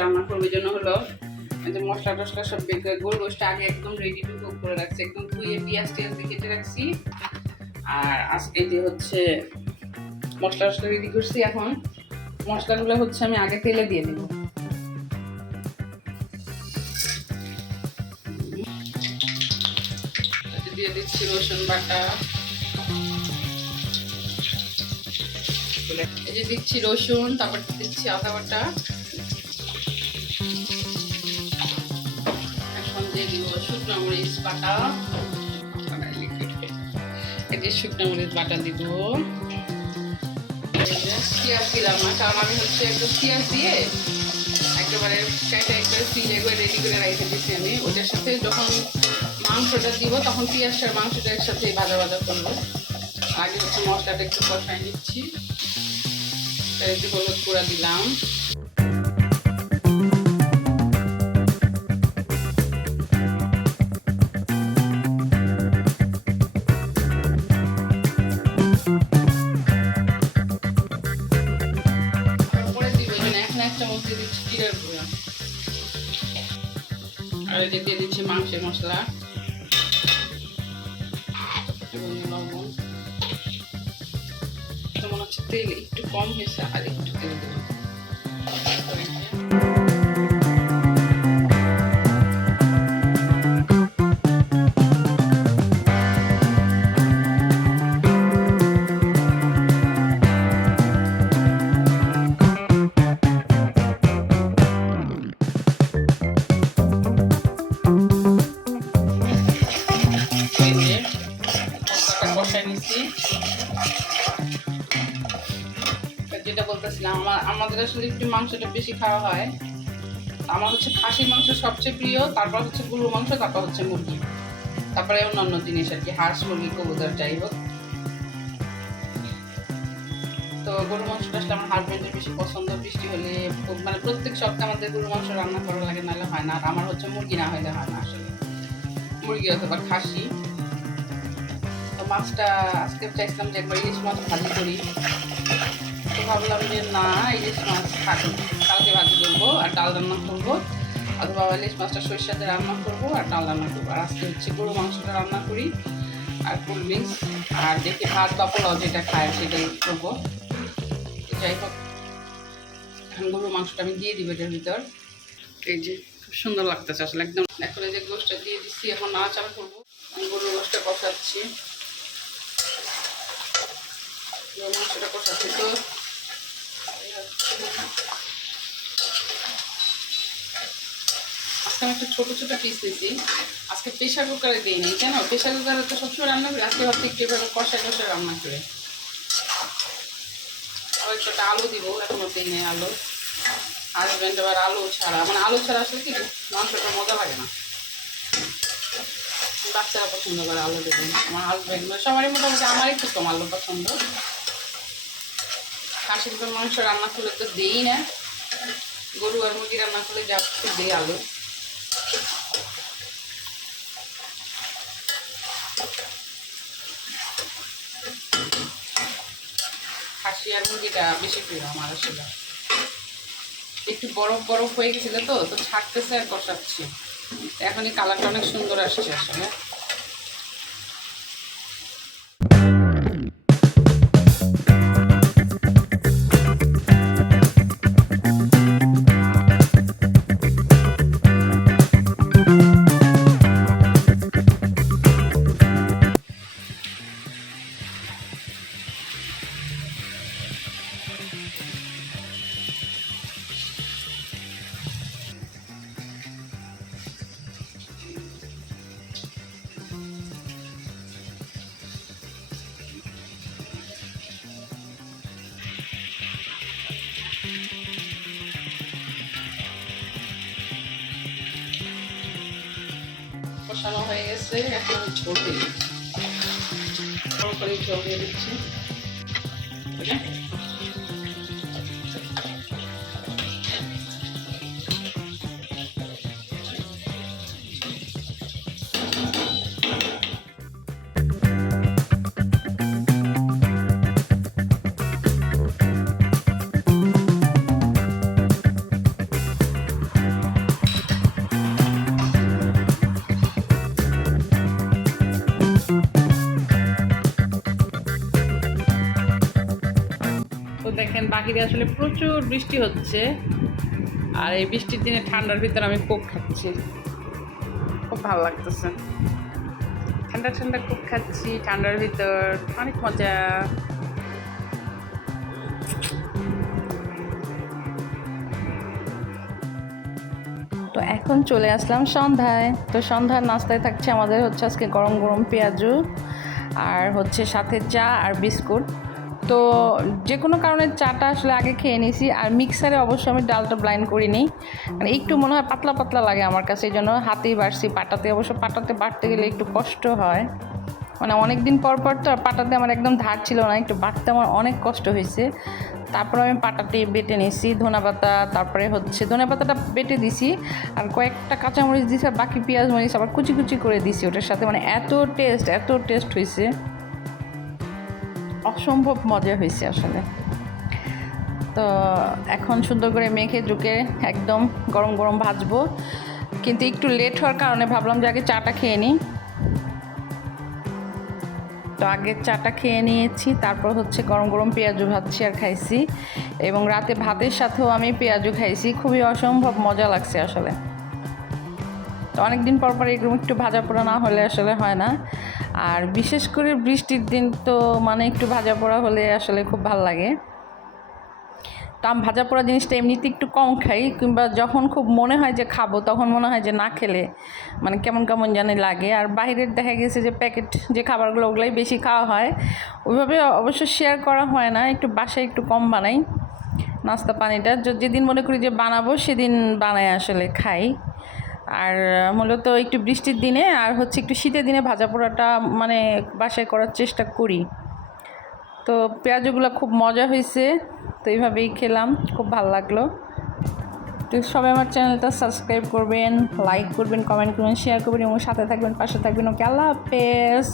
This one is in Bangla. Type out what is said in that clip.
রান্না করব জন্য মশলা টসলা সব করে গরু আগে একদম রেডি টু করে রাখছি, একদম ধুয়ে পেঁয়াজ টিয়াজ দিয়ে রাখছি। আর আজকে যে হচ্ছে মশলা টসলা রেডি করছি এখন, মশলাগুলো হচ্ছে আমি আগে তেলে দিয়ে দিব। দিয়ে দিচ্ছি রসুন বাটা। এই যে দিচ্ছি রসুন, তারপর দিচ্ছি আদা বাটা। এখন দিয়ে দিব শুকনো মরিচ বাটা। এই যে শুকনো মরিচ বাটা দিব। পেঁয়াজ দিলাম না, কারণ আমি হচ্ছে একটু পেঁয়াজ দিয়ে একেবারে কাইটা একবারে ফ্রিজে করে রেডি করে রেখে দিচ্ছি আমি। ওটার সাথে যখন মাংসটা দিব, তখন পেঁয়াজটা আর মাংসটা একসাথে ভাজা ভাজা করব। আগে হচ্ছে মশলাটা একটু কষাই নিচ্ছি। তাই একটু হলুদ গুঁড়া দিলাম। গুঁড়া। আর এটা দিয়ে দিচ্ছি মাংসের মশলা। লবণ। মনে তেল একটু কম হয়েছে আর একটু তেল। দেবো আমাদের আসলে একটু মাংসটা বেশি খাওয়া হয়। আমার হচ্ছে খাসির মাংস সবচেয়ে প্রিয়, তারপর হচ্ছে গরুর মাংস, তারপর হচ্ছে মুরগি। তারপরে অন্যান্য জিনিস আর কি, হাঁস, মুরগি, কবুতর, যাই হোক। তো গরুর মাংসটা আসলে আমার হাজবেন্ডের বেশি পছন্দ, বৃষ্টি হলে মানে প্রত্যেক সপ্তাহে আমাদের গরু মাংস রান্না করা লাগে, নাহলে হয় না। আর আমার হচ্ছে মুরগি না হলে হয় না আসলে। মুরগি অথবা খাসি। তো মাছটা আজকে চাইছিলাম যে একবার ইলিশ মাছ ভাজি করি। ভাবলাম যে না ইলিশ মাছ থাকুন কালকে ভাজি করব, আর ডাল রান্না করব। অথবা ইলিশ মাছটা সরিষাতে রান্না করব, আর ডাল রান্না করব। আর আজকে হচ্ছে গরু মাংসটা রান্না করি, আর কোল্ড ড্রিঙ্কস। আর দেখি ভাত বা পোলাও যেটা খায় সেটাই করব। যাই হোক গরু মাংসটা আমি দিয়ে দিব এটার ভিতর। এই যে খুব সুন্দর লাগতেছে আসলে, একদম। এখন এই যে গোষ্ঠটা দিয়ে দিচ্ছি এখন না নাড়াচাড়া করব। আমি গরুর গোষ্ঠটা কষাচ্ছি। মাংসটা কষাচ্ছি, তো আজকে আমি একটু ছোটো ছোটো পিস নিয়েছি আজকে প্রেশার কুকারে দিই নি কেন? প্রেশার কুকারে তো সবসময় রান্না করি, আজকে ভাবছি একটু এভাবে কষায় কষায় রান্না করে। আবার একটা আলু দিব, এখনও দিই নেই আলু হাজব্যান্ড আবার আলু ছাড়া। মানে আলু ছাড়া আসলে কি, মাংসটা মজা লাগে না। বাচ্চারা পছন্দ করে আলু দেবেন আমার হাজব্যান্ড সবারই মোটামুটি আমারই খুব কম আলু পছন্দ। খাসির মাংস রান্না করলে তো দেই না। গরু আর মুরগি রান্না করলে যা দিই আলু। খাসি আর মুরগিটা বেশি প্রিয় আমার আসলে। একটু বরফ বরফ হয়ে গেছিল তো তো ছাড়তেছে আর কষাচ্ছি। এখন এই কালারটা অনেক সুন্দর আসছে আসলে। কষানো হয়ে গেছে এখন ছোট করে ঝোল দিয়ে দেখেন বাহিরে আসলে প্রচুর বৃষ্টি হচ্ছে। আর এই বৃষ্টির দিনে ঠান্ডার ভিতরে আমি কোক খাচ্ছি। খুব ভালো লাগতেছে। ঠান্ডা ঠান্ডা কোক খাচ্ছি ঠান্ডার ভিতর অনেক মজা। তো এখন চলে আসলাম সন্ধ্যায়। তো সন্ধ্যার নাস্তায় থাকছে আমাদের হচ্ছে আজকে গরম গরম পেঁয়াজু আর হচ্ছে সাথে চা আর বিস্কুট। তো যে কোনো কারণে চাটা আসলে আগে খেয়ে নিয়েছি। আর মিক্সারে অবশ্য আমি ডালটা ব্লাইন্ড করিনি। মানে একটু মনে হয় পাতলা পাতলা লাগে আমার কাছে, এই জন্য হাতেই বাড়ছি। পাটাতে অবশ্য পাটাতে বাটতে গেলে একটু কষ্ট হয়। মানে অনেক দিন পর পর তো পাটাতে আমার একদম ধার ছিল না, একটু বাটতে আমার অনেক কষ্ট হয়েছে। তারপর আমি পাটাতে বেটে নিয়েছি ধনা পাতা তারপরে হচ্ছে ধনে পাতাটা বেটে দিছি। আর কয়েকটা কাঁচামরিচ দিছি আর বাকি পেঁয়াজ মরিচ আবার কুচি কুচি করে দিছি, ওটার সাথে। মানে এত টেস্ট এত টেস্ট হয়েছে। অসম্ভব মজা হয়েছে আসলে। তো এখন সুন্দর করে মেখে ঢুকে একদম গরম গরম ভাজবো। কিন্তু একটু লেট হওয়ার কারণে ভাবলাম যে আগে চাটা খেয়ে নিই। তো আগে চাটা খেয়ে নিয়েছি, তারপর হচ্ছে গরম গরম পেঁয়াজু ভাজছি আর খাইছি। এবং রাতে ভাতের সাথেও আমি পেঁয়াজু খাইছি, খুবই অসম্ভব মজা লাগছে আসলে। তো অনেকদিন পর পর এরকম একটু ভাজা পোড়া না হলে আসলে হয় না। আর বিশেষ করে বৃষ্টির দিন তো মানে একটু ভাজা পোড়া হলে আসলে খুব ভালো লাগে। তো আমি ভাজা পোড়া জিনিসটা এমনিতে একটু কম খাই, কিংবা যখন খুব মনে হয় যে খাব, তখন মনে হয় যে না খেলে মানে কেমন কেমন জানি লাগে। আর বাইরের দেখা গেছে যে প্যাকেট যে খাবারগুলো ওগুলাই বেশি খাওয়া হয়, ওইভাবে অবশ্য শেয়ার করা হয় না, একটু বাসায় একটু কম বানাই, নাস্তা পানিটা। যেদিন মনে করি যে বানাবো, সেদিন বানাই আসলে, খাই। আর মূলত একটু বৃষ্টির দিনে আর হচ্ছে একটু শীতের দিনে ভাজা পোড়াটা মানে বাসায় করার চেষ্টা করি। তো পেঁয়াজগুলো খুব মজা হয়েছে, তো এইভাবেই খেলাম, খুব ভালো লাগল। তো সবাই আমার চ্যানেলটা সাবস্ক্রাইব করবেন, লাইক করবেন, কমেন্ট করবেন শেয়ার করবেন এবং সাথে থাকবেন, পাশে থাকবেন। ওকে, আল্লাহ হাফেজ।